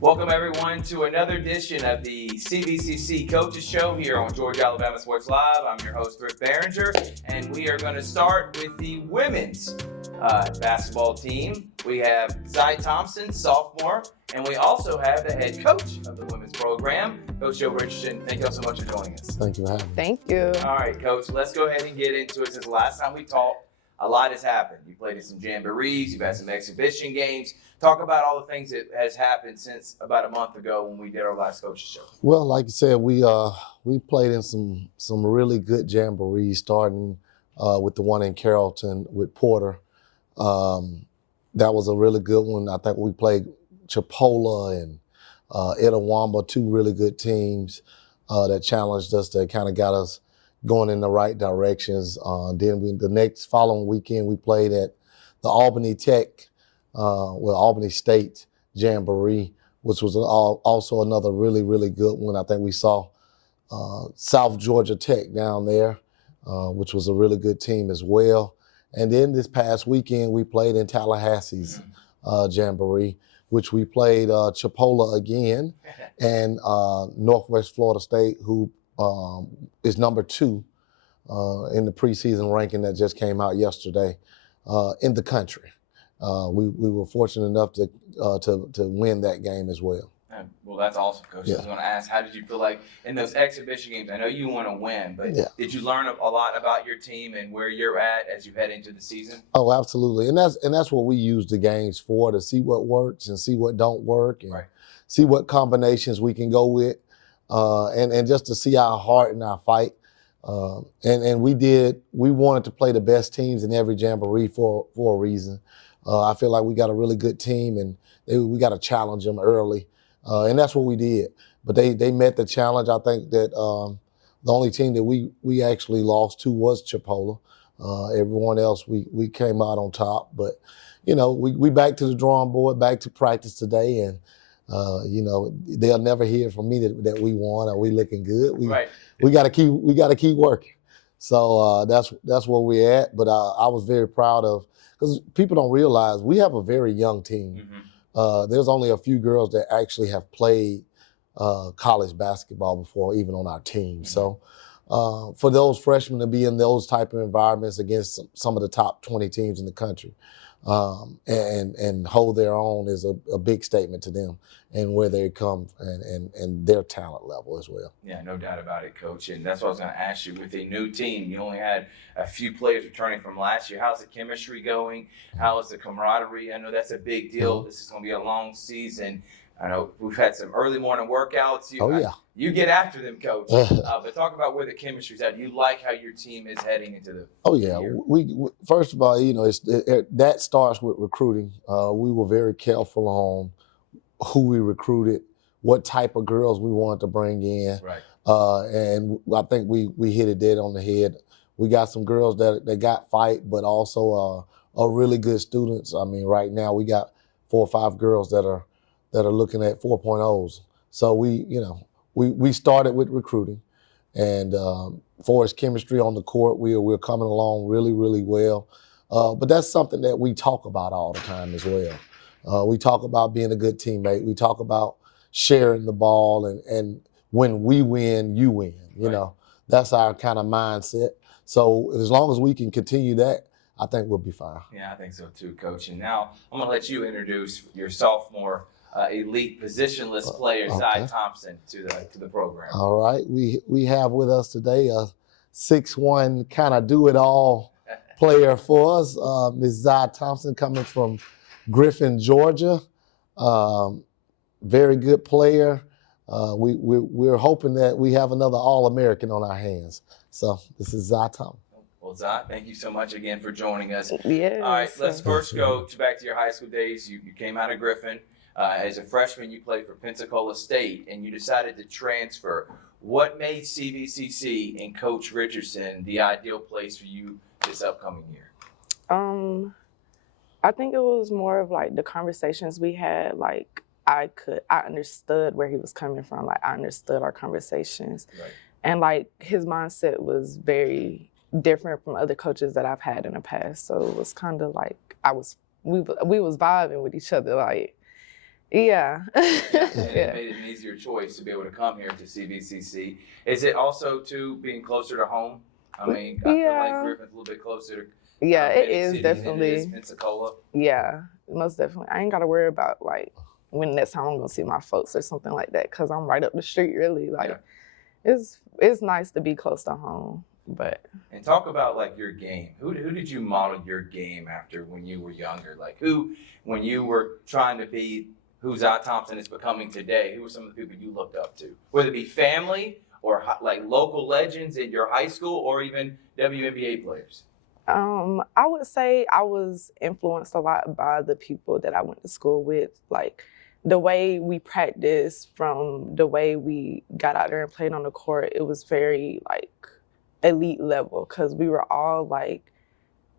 Welcome everyone to another edition of the CVCC Coaches Show here on Georgia Alabama Sports Live. I'm your host Rick Barringer, and we are going to start with the women's basketball team. We have Zy Thompson, sophomore, and we also have the head coach of the women's program, Coach Joe Richardson. Thank you all so much for joining us. Thank you for having me. Thank you. All right, Coach, let's go ahead and get into it. Since the last time we talked, a lot has happened. You played in some jamborees, you've had some exhibition games. Talk about all the things that has happened since about a month ago when we did our last coaches show. Well, like you said, we played in some really good jamborees, starting with the one in Carrollton with Porter. That was a really good one. I think we played Chipola and Itawamba, two really good teams that challenged us, that kind of got us going in the right directions. Then the next following weekend, we played at the Albany State Jamboree, which was also another really, really good one. I think we saw South Georgia Tech down there, which was a really good team as well. And then this past weekend, we played in Tallahassee's Jamboree, which we played Chipola again, and Northwest Florida State, who is number 2 in the preseason ranking that just came out yesterday in the country. We were fortunate enough to win that game as well. Well, that's awesome, Coach. Yeah. I was going to ask, how did you feel like in those exhibition games? I know you want to win, but did you learn a lot about your team and where you're at as you head into the season? Oh, absolutely, and that's what we use the games for, to see what works and see what don't work, and see what combinations we can go with, and just to see our heart and our fight. And we wanted to play the best teams in every jamboree for a reason. I feel like we got a really good team, and we got to challenge them early, and that's what we did. But they met the challenge. I think that the only team that we actually lost to was Chipola. Everyone else we came out on top. But we back to the drawing board, back to practice today, and they'll never hear from me that we won or we looking good. We got to keep working. So that's where we're at. But I was very proud of. Because people don't realize we have a very young team. Mm-hmm. There's only a few girls that actually have played college basketball before, even on our team. Mm-hmm. So for those freshmen to be in those type of environments against some of the top 20 teams in the country and hold their own is a big statement to them and where they come and their talent level as well. Yeah, no doubt about it, Coach. And that's what I was going to ask you. With a new team, you only had a few players returning from last year. How's the chemistry going? How is the camaraderie? I know that's a big deal. This is going to be a long season. I know we've had some early morning workouts. You get after them, Coach. But talk about where the chemistry's at. Do you like how your team is heading into the year? We first of all, that starts with recruiting. We were very careful on who we recruited, what type of girls we wanted to bring in. Right. And I think we hit it dead on the head. We got some girls that got fight, but also are really good students. I mean, right now we got 4 or 5 girls that are looking at 4.0s. So we started with recruiting, and for its chemistry on the court, we're coming along really, really well. But that's something that we talk about all the time as well. We talk about being a good teammate. We talk about sharing the ball, and when we win, you win. That's our kind of mindset. So as long as we can continue that, I think we'll be fine. Yeah, I think so too, Coach. And now I'm going to let you introduce your sophomore elite positionless player, Zy Thompson, to the program. All right, we have with us today a 6'1" kind of do-it-all player for us, Ms. Zy Thompson, coming from Griffin, Georgia. Very good player. We're hoping that we have another All-American on our hands. So this is Zy Thompson. Well, Zy, thank you so much again for joining us. Yes. All right, let's first go back to your high school days. You came out of Griffin. As a freshman, you played for Pensacola State, and you decided to transfer. What made CVCC and Coach Richardson the ideal place for you this upcoming year? I think it was more of like the conversations we had. Like I understood where he was coming from. Like I understood our conversations, and like his mindset was very different from other coaches that I've had in the past. So it was kind of like we was vibing with each other. Like Yeah. And it Yeah. made it an easier choice to be able to come here to CVCC. Is it also too being closer to home? I mean, I feel like Griffin's a little bit closer to Yeah, it Atlantic is City than it is definitely. Pensacola. Yeah, most definitely. I ain't got to worry about like when next time I'm gonna see my folks or something like that, because I'm right up the street. Really, like it's nice to be close to home. But And talk about like your game. Who did you model your game after when you were younger? Like who, when you were trying to be who Zy Thompson is becoming today, who were some of the people you looked up to? Whether it be family or like local legends in your high school or even WNBA players. I would say I was influenced a lot by the people that I went to school with, like the way we practiced, from the way we got out there and played on the court. It was very like elite level because we were all like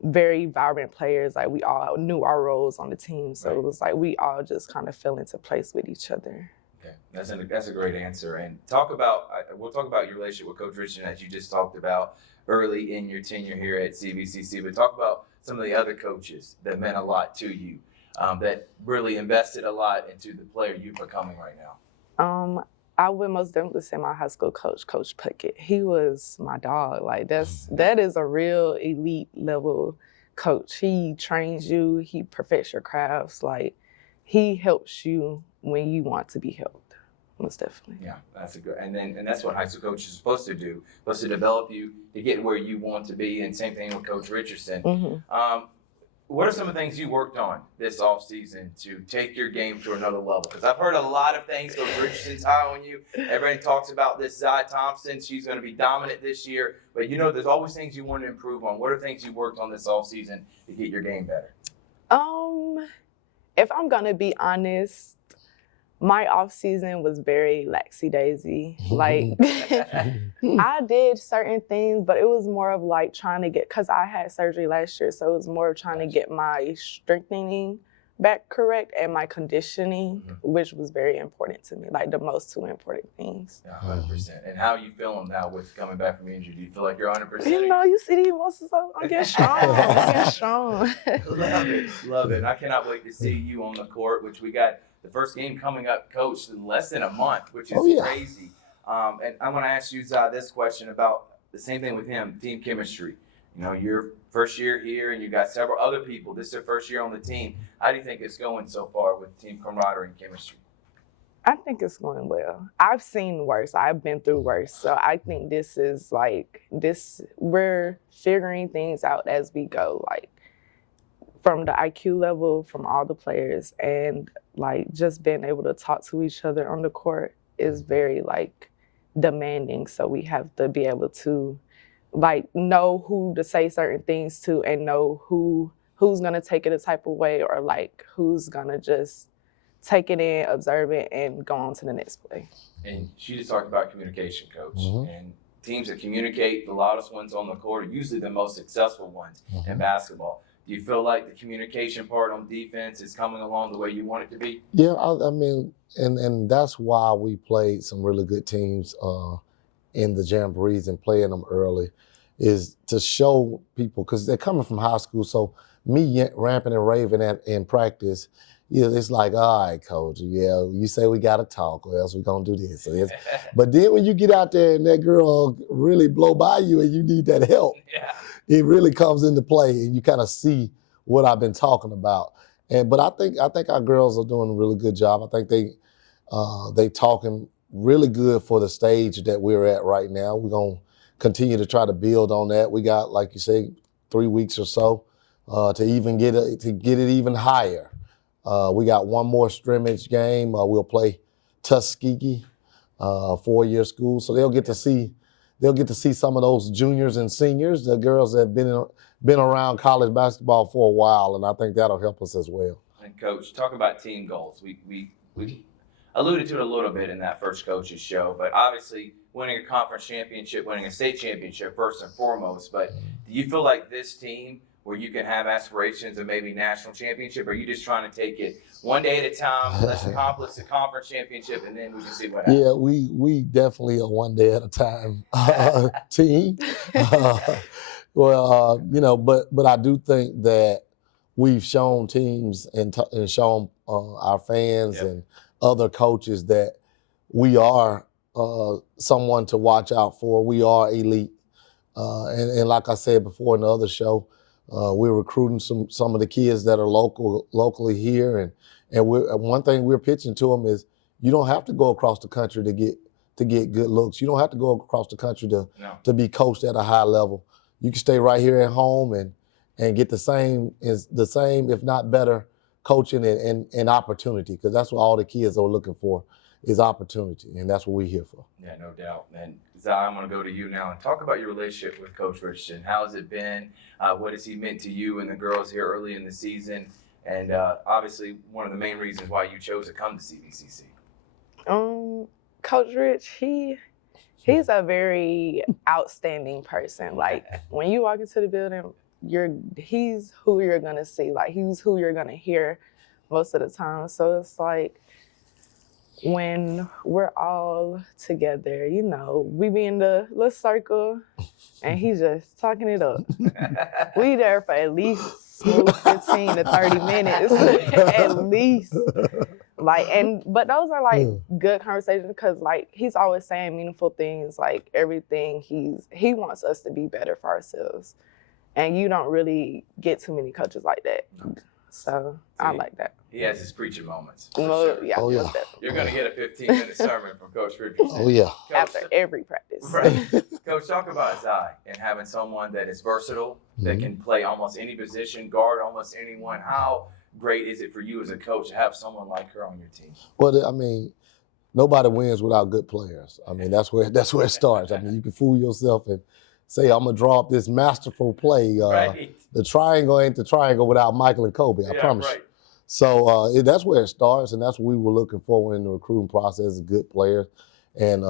very vibrant players. Like we all knew our roles on the team, so it was like we all just kind of fell into place with each other. Okay, that's a great answer. And we'll talk about your relationship with Coach Richardson as you just talked about early in your tenure here at CVCC. But talk about some of the other coaches that meant a lot to you, that really invested a lot into the player you're becoming right now. I would most definitely say my high school coach, Coach Puckett. He was my dog. Like that is a real elite level coach. He trains you. He perfects your crafts. Like he helps you when you want to be helped. Most definitely. Yeah, that's a good. And that's what high school coaches are supposed to do. Supposed to develop you to get where you want to be. And same thing with Coach Richardson. Mm-hmm. What are some of the things you worked on this offseason to take your game to another level? Because I've heard a lot of things. Coach Richardson's high on you. Everybody talks about this Zy Thompson. She's going to be dominant this year. But, there's always things you want to improve on. What are things you worked on this offseason to get your game better? If I'm going to be honest, my off season was very laxy-daisy. Like I did certain things, but it was more of like trying to because I had surgery last year, so it was more of trying to get my strengthening back correct and my conditioning, which was very important to me, like the most two important things. 100%. And how are you feeling now with coming back from injury? Do you feel like you're 100%? You see these muscles, I'm getting strong. I'm getting strong. Love it. I cannot wait to see you on the court, which we got the first game coming up, Coach, in less than a month, which is crazy. And I'm going to ask you, Zy, this question about the same thing with him, team chemistry. Your first year here, and you got several other people. This is their first year on the team. How do you think it's going so far with team camaraderie and chemistry? I think it's going well. I've seen worse. I've been through worse. So I think this is we're figuring things out as we go, like from the IQ level, from all the players, and like just being able to talk to each other on the court is very like demanding. So we have to be able to like know who to say certain things to and know who's gonna take it a type of way, or like who's gonna just take it in, observe it, and go on to the next play. And she just talked about communication, Coach. And teams that communicate, the loudest ones on the court, are usually the most successful ones in basketball. Do you feel like the communication part on defense is coming along the way you want it to be? Yeah, I mean, and that's why we played some really good teams in the jamborees and playing them early, is to show people, because they're coming from high school. So me ramping and raving in practice, it's like, all right, Coach, you say we got to talk or else we're going to do this. But then when you get out there and that girl really blow by you and you need that help, it really comes into play and you kind of see what I've been talking about. But I think our girls are doing a really good job. I think they talking really good for the stage that we're at right now. We're going to continue to try to build on that. We got, like you say, 3 weeks or so to even get it even higher. We got one more scrimmage game. We'll play Tuskegee, 4-year school, so they'll get to see some of those juniors and seniors, the girls that have been around college basketball for a while, and I think that'll help us as well. And Coach, talk about team goals. We alluded to it a little bit in that first coach's show, but obviously winning a conference championship, winning a state championship first and foremost. But do you feel like this team, where you can have aspirations of maybe national championship, or are you just trying to take it one day at a time? Let's accomplish the conference championship, and then we can see what happens. Yeah, we definitely a one day at a time team. But I do think that we've shown teams and shown our fans and other coaches that we are someone to watch out for. We are elite. And like I said before in the other show, we're recruiting some of the kids that are locally here. And one thing we're pitching to them is you don't have to go across the country to get good looks. You don't have to go across the country to be coached at a high level. You can stay right here at home and get the same, if not better, coaching and opportunity, because that's what all the kids are looking for is opportunity, and that's what we're here for. Yeah, no doubt. And Zai, I'm going to go to you now and talk about your relationship with Coach Richardson. How has it been? What has he meant to you and the girls here early in the season? And obviously, one of the main reasons why you chose to come to CVCC. Coach Rich, he's a very outstanding person. Like, when you walk into the building, he's who you're gonna see. Like, he's who you're gonna hear most of the time. So it's like when we're all together, you know, we be in the little circle and he's just talking it up. We there for at least 15 to 30 minutes, at least. But those are like good conversations, because like he's always saying meaningful things, like everything he wants us to be better for ourselves. And you don't really get too many coaches like that. So I like that. He has his preaching moments. Sure. Yeah, oh, yeah. You're going to get a 15-minute sermon from Coach Richardson. Oh, yeah. Coach, after every practice. Right. Coach, talk about Zai and having someone that is versatile, that can play almost any position, guard almost anyone. How great is it for you as a coach to have someone like her on your team? Well, I mean, nobody wins without good players. I mean, that's where it starts. I mean, you can fool yourself and say, I'm going to draw up this masterful play. Right. The triangle ain't the triangle without Michael and Kobe, I promise you. So that's where it starts, and that's what we were looking for in the recruiting process, is good players. And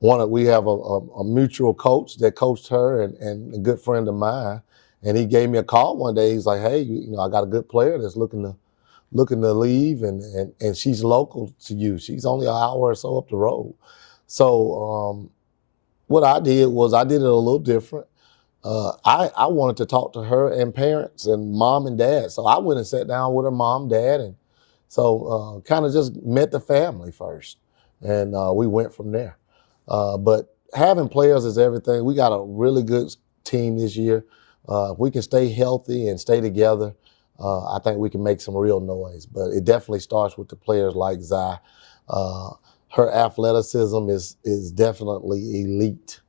we have a mutual coach that coached her and a good friend of mine, and he gave me a call one day. He's like, hey, you know, I got a good player that's looking to leave, and she's local to you. She's only an hour or so up the road. So what I did was I did it a little different. I wanted to talk to her and parents and mom and dad. So I went and sat down with her mom, dad, and so kind of just met the family first. And we went from there. But having players is everything. We got a really good team this year. If we can stay healthy and stay together, I think we can make some real noise. But it definitely starts with the players like Zai. Her athleticism is definitely elite,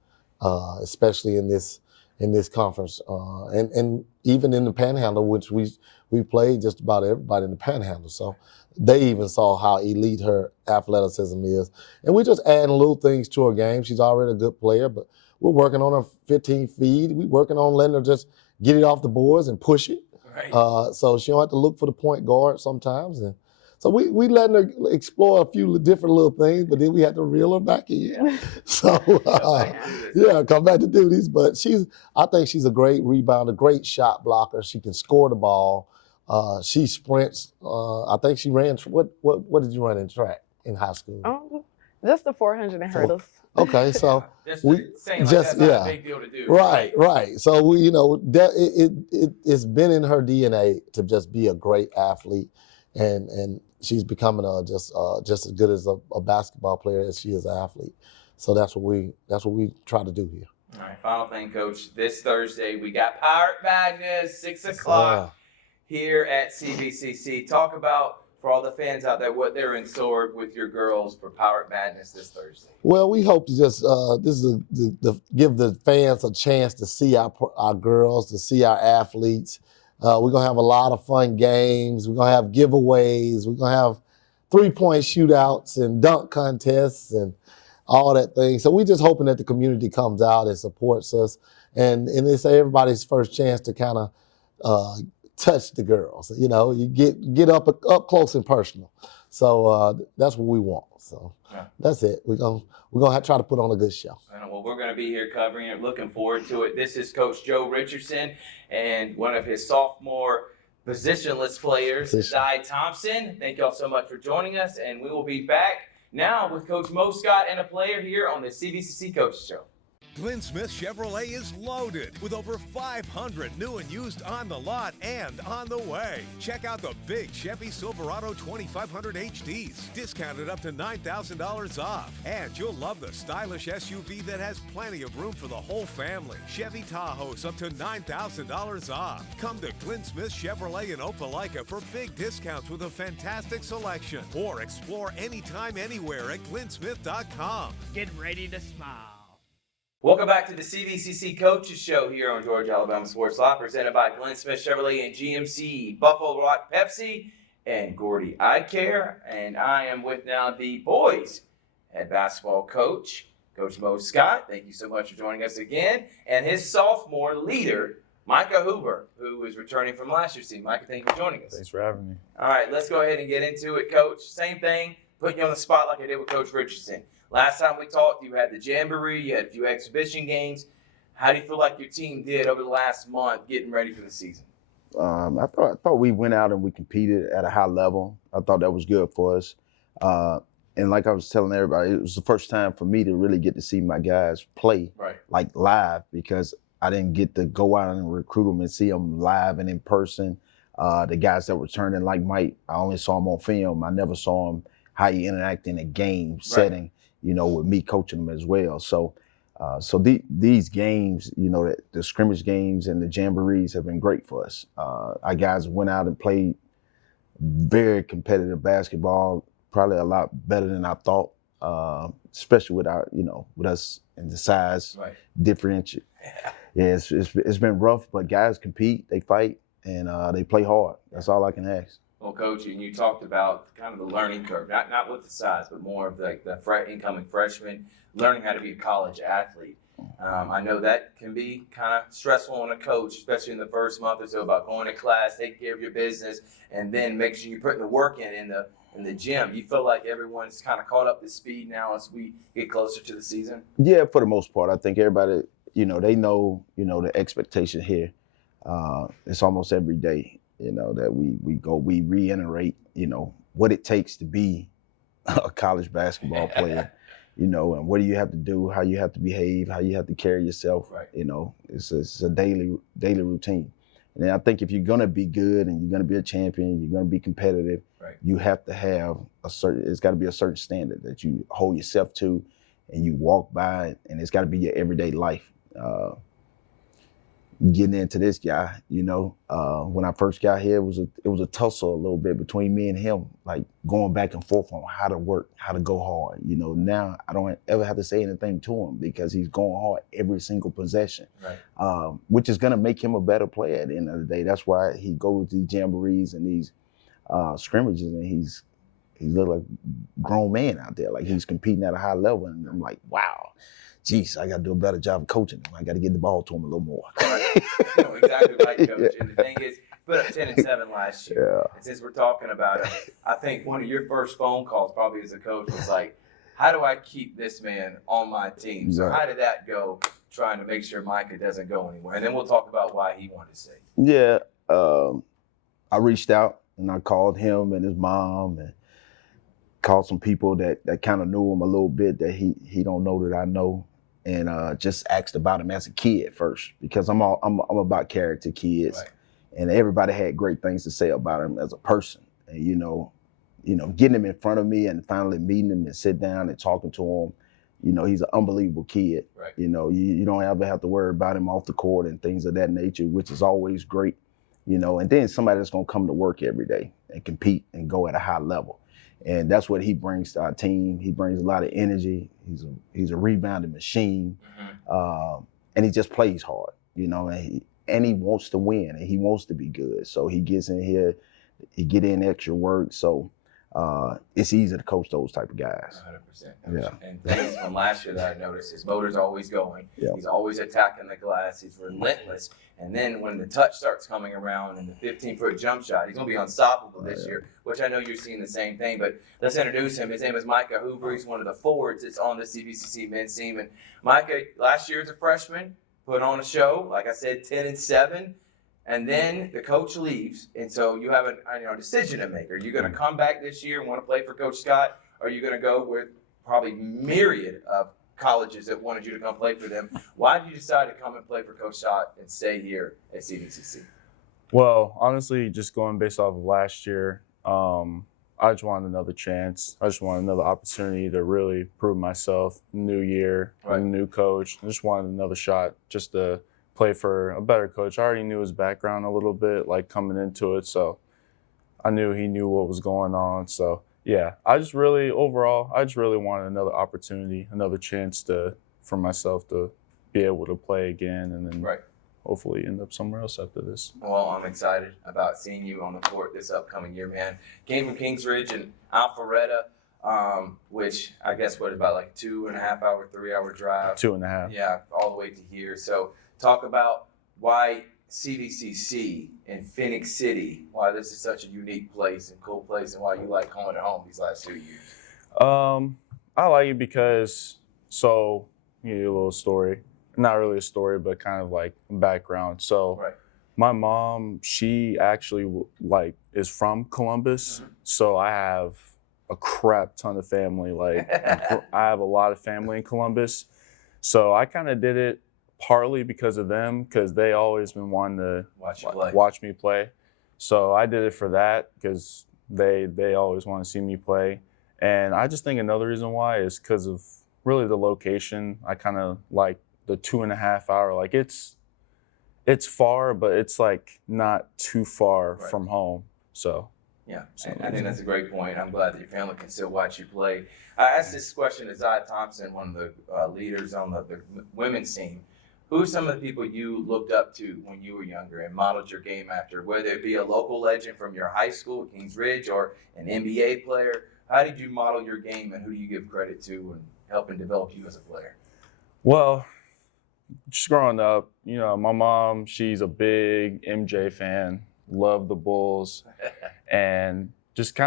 especially in this conference, and even in the Panhandle, which we played just about everybody in the Panhandle. So they even saw how elite her athleticism is. And we're just adding little things to her game. She's already a good player, but we're working on her 15 feet. We're working on letting her just get it off the boards and push it. Right. So she don't have to look for the point guard sometimes. And so we letting her explore a few different little things, but then we had to reel her back in. So come back to do these. But I think she's a great rebounder, great shot blocker. She can score the ball. She sprints. I think she ran. What did you run in track in high school? Just the 400 and hurdles. Okay, so that's not a big deal to do. Right. So it's been in her DNA to just be a great athlete, and she's becoming just as good as a basketball player as she is an athlete. So that's what we try to do here. All right, final thing, Coach. This Thursday we got Pirate Madness, 6 o'clock here at CVCC. Talk about, for all the fans out there, what they're in store with your girls for Pirate Madness this Thursday. Well, we hope to just give the fans a chance to see our girls, to see our athletes. We're going to have a lot of fun games. We're going to have giveaways. We're going to have 3-point shootouts and dunk contests and all that thing. So we're just hoping that the community comes out and supports us. And it's everybody's first chance to kind of touch the girls. You know, you get up close and personal. So that's what we want. So that's it. We're gonna try to put on a good show. Well, we're going to be here covering it. Looking forward to it. This is Coach Joe Richardson and one of his sophomore positionless players, Zai Thompson. Thank y'all so much for joining us, and we will be back now with Coach Mo Scott and a player here on the CVCC Coaches Show. Glenn Smith Chevrolet is loaded with over 500 new and used on the lot and on the way. Check out the big Chevy Silverado 2500 HDs, discounted up to $9,000 off. And you'll love the stylish SUV that has plenty of room for the whole family. Chevy Tahoe's up to $9,000 off. Come to Glenn Smith Chevrolet in Opelika for big discounts with a fantastic selection. Or explore anytime, anywhere at glennsmith.com. Get ready to smile. Welcome back to the CVCC Coaches Show here on Georgia Alabama Sports Live, presented by Glenn Smith Chevrolet and GMC, Buffalo Rock Pepsi, and Gordy Eye Care. And I am with now the boys head basketball coach, Coach Mo Scott. Thank you so much for joining us again. And his sophomore leader, Micah Hoover, who is returning from last year's team. Micah, thank you for joining us. Thanks for having me. All right, let's go ahead and get into it, Coach. Same thing, putting you on the spot like I did with Coach Richardson. Last time we talked, you had the Jamboree, you had a few exhibition games. How do you feel like your team did over the last month getting ready for the season? I thought we went out and we competed at a high level. I thought that was good for us. And like I was telling everybody, it was the first time for me to really get to see my guys play like live, because I didn't get to go out and recruit them and see them live and in person. The guys that were turning like Mike, I only saw him on film. I never saw him how he interact in a game setting, you know, with me coaching them as well. So these games, you know, the scrimmage games and the jamborees have been great for us. Our guys went out and played very competitive basketball, probably a lot better than I thought, especially with our, you know, with us and the size differential. Yeah, it's been rough, but guys compete, they fight, and they play hard. That's all I can ask. Well, Coach, and you talked about kind of the learning curve, not with the size, but more of like the incoming freshman learning how to be a college athlete. I know that can be kind of stressful on a coach, especially in the first month or so, about going to class, taking care of your business, and then make sure you're putting the work in the gym. You feel like everyone's kind of caught up to speed now as we get closer to the season? Yeah, for the most part. I think everybody, you know, they know, you know, the expectation here. It's almost every day, you know, that we reiterate, you know, what it takes to be a college basketball player, you know, and what do you have to do, how you have to behave, how you have to carry yourself. You know, it's a daily routine. And I think if you're going to be good and you're going to be a champion, you're going to be competitive, you have to have it's got to be a certain standard that you hold yourself to and you walk by it, and it's got to be your everyday life. Getting into this guy, you know, when I first got here, it was a tussle a little bit between me and him, like going back and forth on how to work, how to go hard. You know, now I don't ever have to say anything to him because he's going hard every single possession, which is going to make him a better player at the end of the day. That's why he goes to these jamborees and these scrimmages, and he look like a grown man out there, like he's competing at a high level. And I'm like, wow. Geez, I got to do a better job of coaching him. I got to get the ball to him a little more. No, exactly right, Coach. And the thing is, put up 10-7 last year. And since we're talking about it, I think one of your first phone calls probably as a coach was like, how do I keep this man on my team? So how did that go, trying to make sure Micah doesn't go anywhere? And then we'll talk about why he wanted to stay. Yeah, I reached out and I called him and his mom and called some people that kind of knew him a little bit that he don't know that I know. And just asked about him as a kid first, because I'm about character kids, and everybody had great things to say about him as a person. And you know, getting him in front of me and finally meeting him and sit down and talking to him, you know, he's an unbelievable kid. You know, you don't ever have to worry about him off the court and things of that nature, which is always great. You know, and then somebody that's gonna come to work every day and compete and go at a high level. And that's what he brings to our team. He brings a lot of energy. He's a rebounding machine, and he just plays hard, you know. And he wants to win, and he wants to be good. So he gets in here, he get in extra work. So it's easy to coach those type of guys. 100%. Yeah. And things from last year that I noticed, his motor's always going. He's always attacking the glass. He's relentless. And then when the touch starts coming around and the 15-foot jump shot, he's going to be unstoppable this year, which I know you're seeing the same thing. But let's introduce him. His name is Micah Hoover. He's one of the forwards that's on the CVCC men's team. And Micah, last year as a freshman, put on a show, like I said, 10-7. And then the coach leaves, and so you have a decision to make. Are you going to come back this year and want to play for Coach Scott? Or are you going to go with probably myriad of colleges that wanted you to come play for them. Why did you decide to come and play for Coach Schott and stay here at CVCC? Well, honestly, just going based off of last year, I just wanted another chance. I just wanted another opportunity to really prove myself. New year, Right. new coach. I just wanted another shot just to play for a better coach. I already knew his background a little bit, like coming into it, so I knew he knew what was going on. So yeah, I just really wanted another opportunity, another chance for myself to be able to play again, and then Right. hopefully end up somewhere else after this. Well, I'm excited about seeing you on the court this upcoming year, man. Came from Kingsridge and Alpharetta, which I guess what about like 2.5 hour, 3 hour drive. 2.5. Yeah, all the way to here. So talk about why CVCC in Phoenix City, why this is such a unique place and cool place, and why you like coming home these last 2 years. I like it because, so, give you a little story. Not really a story, but kind of like background. So Right. my mom, she actually like is from Columbus. Mhm. So I have a crap ton of family. Like I have a lot of family in Columbus. So I kind of did it partly because of them, because they always been wanting to watch me play. So I did it for that, because they always want to see me play. And I just think another reason why is because of really the location. I kind of like the 2.5 hour, like it's far, but it's like not too far Right. from home. So Yeah, and I think that's a great point. I'm glad that your family can still watch you play. I asked this question to Zaya Thompson, one of the leaders on the women's team. Who are some of the people you looked up to when you were younger and modeled your game after, whether it be a local legend from your high school, Kings Ridge, or an NBA player? How did you model your game, and who do you give credit to in helping develop you as a player? well, just growing up, you know, my mom, she's a big MJ fan, loved the Bulls, and just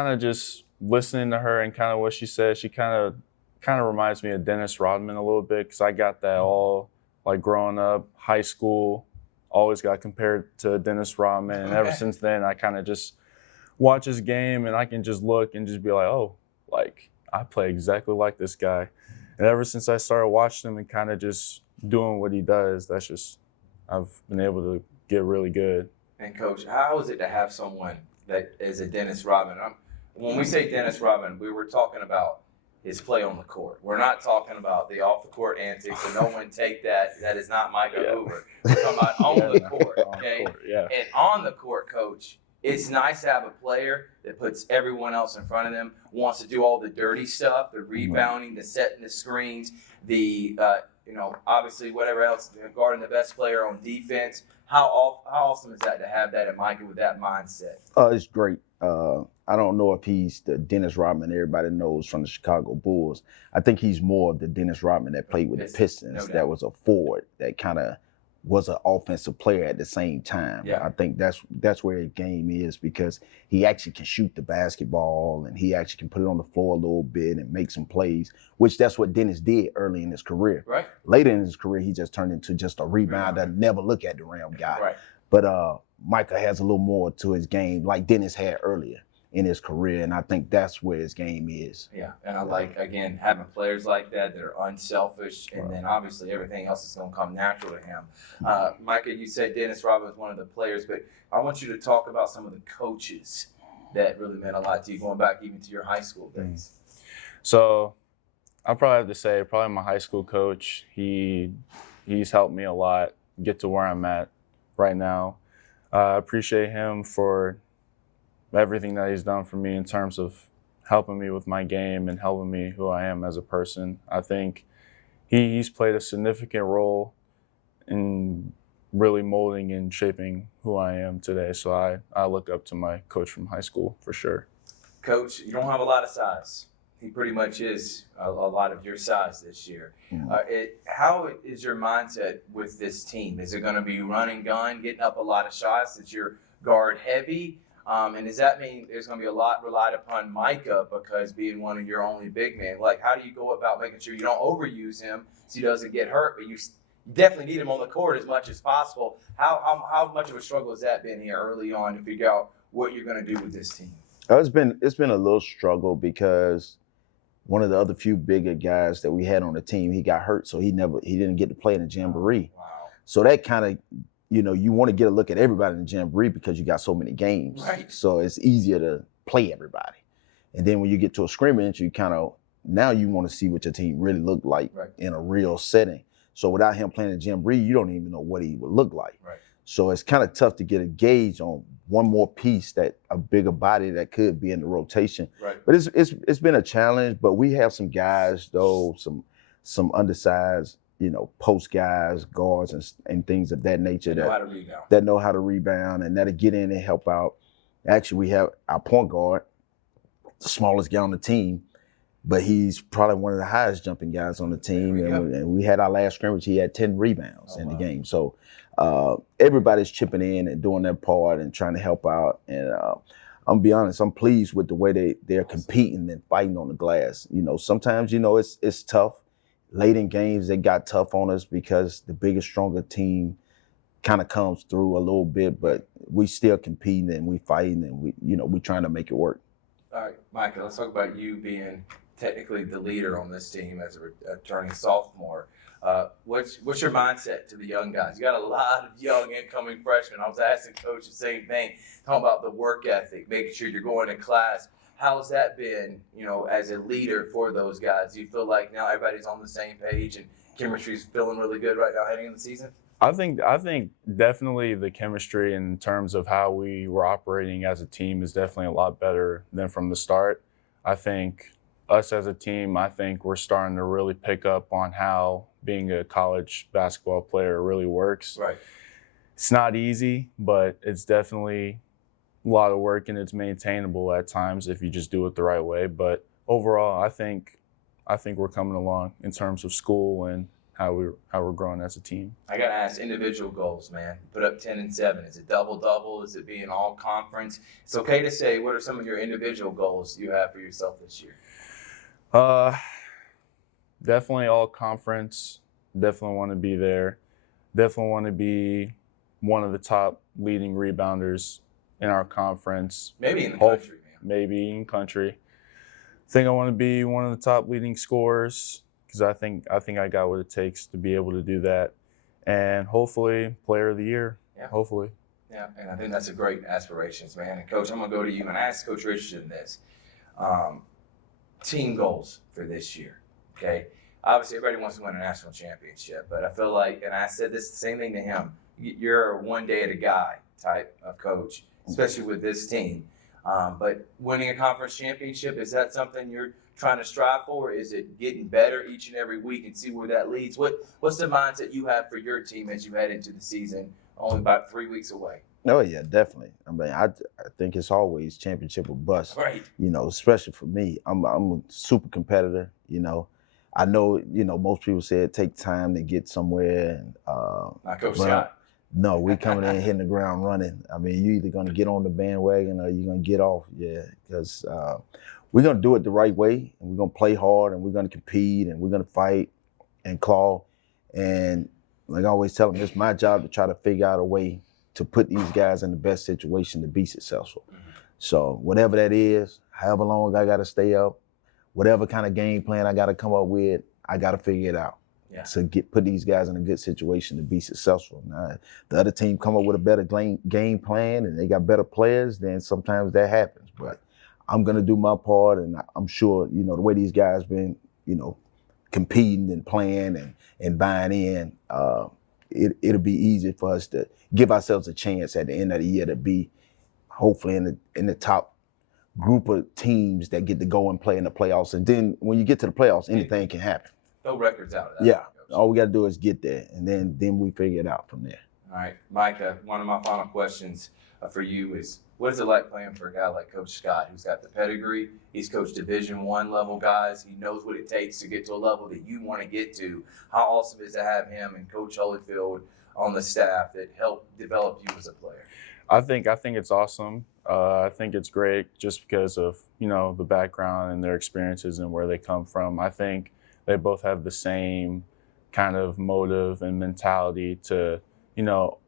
listening to her and kind of what she said, she kind of reminds me of Dennis Rodman a little bit, because I got that all like growing up, high school, always got compared to Dennis Rodman, and ever since then I kind of just watch his game and I can just look and just be like, oh, like I play exactly like this guy. And ever since I started watching him and kind of just doing what he does, I've been able to get really good. And Coach, how is it to have someone that is a Dennis Rodman? When we say Dennis Rodman, we were talking about his play on the court. We're not talking about the off the court antics, so no one take that. That is not Micah Hoover. We're talking about on the court, okay? Yeah. And on the court, Coach, it's nice to have a player that puts everyone else in front of them, wants to do all the dirty stuff, the rebounding, the setting the screens, the obviously whatever else, guarding the best player on defense. How awesome is that to have that in Micah with that mindset? It's great. I don't know if he's the Dennis Rodman everybody knows from the Chicago Bulls. I think he's more of the Dennis Rodman that played with the Pistons, no doubt. that was a forward, that kind of was an offensive player at the same time. Yeah. I think that's where his game is, because he actually can shoot the basketball and he actually can put it on the floor a little bit and make some plays, which that's what Dennis did early in his career. Right. Later in his career, he just turned into just a rebounder, never look at the rim guy. Right. But Micah has a little more to his game, like Dennis had earlier in his career, and I think that's where his game is. Yeah, and I like, again, having players like that are unselfish, and then obviously everything else is going to come natural to him. Micah, you said Dennis Rodman was one of the players, but I want you to talk about some of the coaches that really meant a lot to you, going back even to your high school days. So I probably have to say, probably my high school coach. He's helped me a lot get to where I'm at right now. I appreciate him for everything that he's done for me in terms of helping me with my game and helping me who I am as a person. I think he's played a significant role in really molding and shaping who I am today. So I look up to my coach from high school for sure. Coach, you don't have a lot of size. He pretty much is a lot of your size this year. How is your mindset with this team? Is it going to be run and gun, getting up a lot of shots, that you're guard heavy? And does that mean there's going to be a lot relied upon Micah because being one of your only big men? Like, how do you go about making sure you don't overuse him so he doesn't get hurt, but you definitely need him on the court as much as possible? How much of a struggle has that been here early on to figure out what you're going to do with this team? It's been a little struggle because one of the other few bigger guys that we had on the team, he got hurt, so he didn't get to play in the jamboree. Wow. So that kind of, you want to get a look at everybody in the jamboree because you got so many games. Right. So it's easier to play everybody. And then when you get to a scrimmage, now you want to see what your team really looked like in a real setting. So without him playing in the jamboree, you don't even know what he would look like. Right. So it's kind of tough to get a gauge on one more piece, that a bigger body that could be in the rotation. Right. But it's been a challenge. But we have some guys though, some undersized, post guys, guards, and things of that nature that know how to rebound and that'll get in and help out. Actually, we have our point guard, the smallest guy on the team, but he's probably one of the highest jumping guys on the team. And we had our last scrimmage, he had 10 rebounds in the game. So everybody's chipping in and doing their part and trying to help out. And I'm gonna be honest, I'm pleased with the way they're competing and fighting on the glass. Sometimes, it's tough. Late in games, they got tough on us because the bigger, stronger team kind of comes through a little bit, but we still competing and we fighting and we trying to make it work. All right, Micah, let's talk about you being technically the leader on this team as a returning sophomore. What's your mindset to the young guys? You got a lot of young incoming freshmen. I was asking Coach the same thing, talking about the work ethic, making sure you're going to class. How's that been, as a leader for those guys? Do you feel like now everybody's on the same page and chemistry's feeling really good right now heading into the season? I think definitely the chemistry in terms of how we were operating as a team is definitely a lot better than from the start. I think us as a team, we're starting to really pick up on how being a college basketball player really works. Right. It's not easy, but it's definitely a lot of work and it's maintainable at times if you just do it the right way. But overall, I think we're coming along in terms of school and how we're growing as a team. I gotta ask, individual goals, man. Put up 10 and 7. Is it double-double? Is it being all conference? It's okay to say, what are some of your individual goals you have for yourself this year? Definitely all conference. Definitely want to be there. Definitely want to be one of the top leading rebounders in our conference. Maybe in the country, man. Maybe in country. I think I want to be one of the top leading scorers because I think I got what it takes to be able to do that. And hopefully player of the year. Yeah. Hopefully. Yeah, and I think that's a great aspirations, man. And Coach, I'm going to go to you and ask Coach Richardson this. Team goals for this year, okay? Obviously, everybody wants to win a national championship, but I feel like, and I said this the same thing to him, you're a one-day-at-a-guy type of coach, especially with this team. But winning a conference championship, is that something you're trying to strive for? Is it getting better each and every week and see where that leads? What's the mindset you have for your team as you head into the season, only about 3 weeks away? Oh yeah, definitely. I mean, I think it's always championship or bust. Right. Especially for me, I'm a super competitor. I know most people say it takes time to get somewhere. And Not Coach Scott. No, we coming in hitting the ground running. I mean, you're either gonna get on the bandwagon or you're gonna get off. Yeah, because we're gonna do it the right way, and we're gonna play hard, and we're gonna compete, and we're gonna fight and claw. And like I always tell them, it's my job to try to figure out a way to put these guys in the best situation to be successful. So whatever that is, however long I got to stay up, whatever kind of game plan I got to come up with, I got to figure it out. Yeah. To put these guys in a good situation to be successful. Now, the other team come up with a better game plan and they got better players, then sometimes that happens. But I'm going to do my part, and I'm sure, the way these guys been, competing and playing and buying in, it'll be easy for us to give ourselves a chance at the end of the year to be hopefully in the top group of teams that get to go and play in the playoffs. And then when you get to the playoffs, anything can happen. No records out of that. Yeah. All we got to do is get there, and then we figure it out from there. All right, Micah, one of my final questions for you is, what is it like playing for a guy like Coach Scott, who's got the pedigree? He's coached Division I level guys. He knows what it takes to get to a level that you want to get to. How awesome is it to have him and Coach Holyfield on the staff that helped develop you as a player? I think it's awesome. I think it's great just because of, the background and their experiences and where they come from. I think they both have the same kind of motive and mentality to,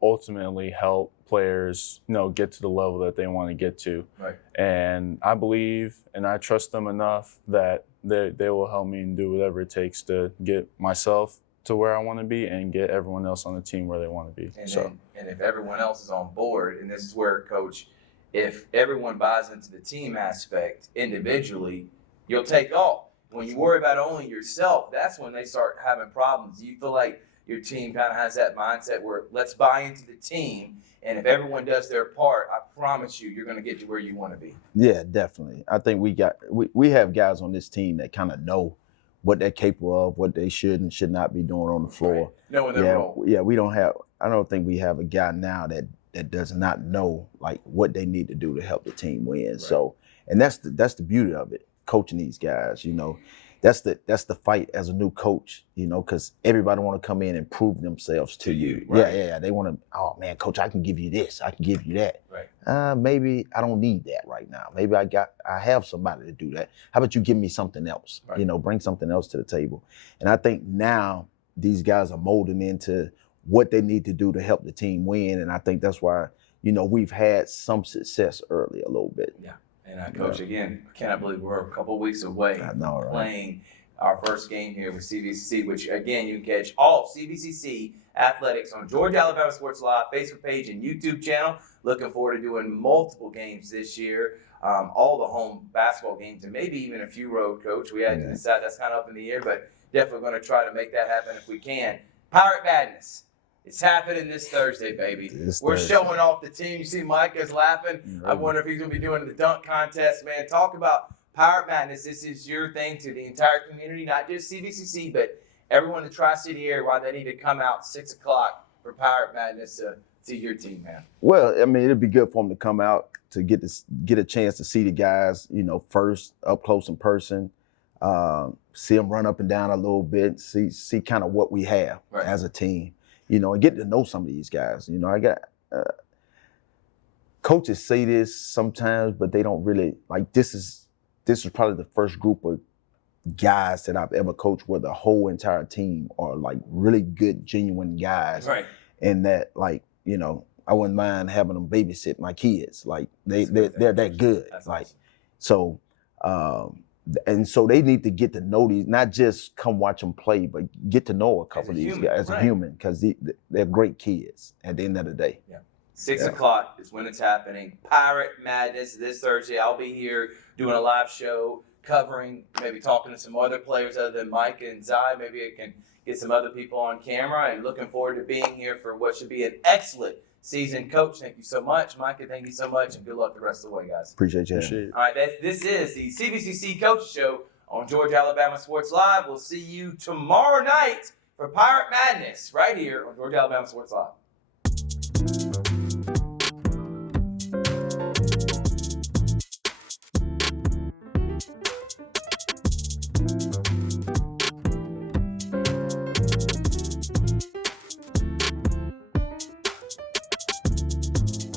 ultimately help players, get to the level that they want to get to. Right. And I believe and I trust them enough that they will help me and do whatever it takes to get myself to where I want to be and get everyone else on the team where they want to be. And if everyone else is on board, and this is where, Coach, if everyone buys into the team aspect individually, you'll take off. When you worry about only yourself, that's when they start having problems. You feel like your team kind of has that mindset where let's buy into the team, and if everyone does their part, I promise you're going to get to where you want to be. Yeah, definitely. I think we have guys on this team that kind of know what they're capable of, what they should and should not be doing on the floor. Right. Knowing their role. Yeah, I don't think we have a guy now that does not know like what they need to do to help the team win. Right. So, and that's the beauty of it, coaching these guys, you know. That's the fight as a new coach, you know, because everybody want to come in and prove themselves to you. Right. Yeah. They want to, oh man, coach, I can give you this, I can give you that. Right. Maybe I don't need that right now. Maybe I have somebody to do that. How about you give me something else? Right. You know, bring something else to the table. And I think now these guys are molding into what they need to do to help the team win. And I think that's why, you know, we've had some success early a little bit. Yeah. And Coach, again, I cannot believe we're a couple of weeks away from playing our first game here with CVCC, which, again, you can catch all CVCC athletics on Georgia Alabama Sports Live Facebook page and YouTube channel. Looking forward to doing multiple games this year, all the home basketball games, and maybe even a few road, Coach. We had to decide, that's kind of up in the air, but definitely going to try to make that happen if we can. Pirate Madness. It's happening this Thursday, baby. We're showing off the team. You see Micah's laughing. I wonder if he's going to be doing the dunk contest, man. Talk about Pirate Madness. This is your thing to the entire community, not just CVCC, but everyone in the Tri-City area. Why they need to come out 6 o'clock for Pirate Madness to see your team, man. Well, I mean, it'd be good for them to come out to get a chance to see the guys, you know, first up close in person. See them run up and down a little bit. See kind of what we have as a team. You know, and get to know some of these guys. You know, I got coaches say this sometimes, but they don't really like. This is probably the first group of guys that I've ever coached where the whole entire team are like really good, genuine guys. Right. And that, like, you know, I wouldn't mind having them babysit my kids. Like they're that good. That's like awesome. So. And so they need to get to know these, not just come watch them play, but get to know a couple of these guys as a human, because they're great kids at the end of the day. Yeah. 6 o'clock is when it's happening. Pirate Madness this Thursday. I'll be here doing a live show, covering, maybe talking to some other players other than Mike and Zai. Maybe I can get some other people on camera, and looking forward to being here for what should be an excellent season. Coach, thank you so much. Micah, thank you so much, and good luck the rest of the way, guys. Appreciate you. All right, this is the CVCC Coach Show on Georgia Alabama Sports Live. We'll see you tomorrow night for Pirate Madness right here on Georgia Alabama Sports Live.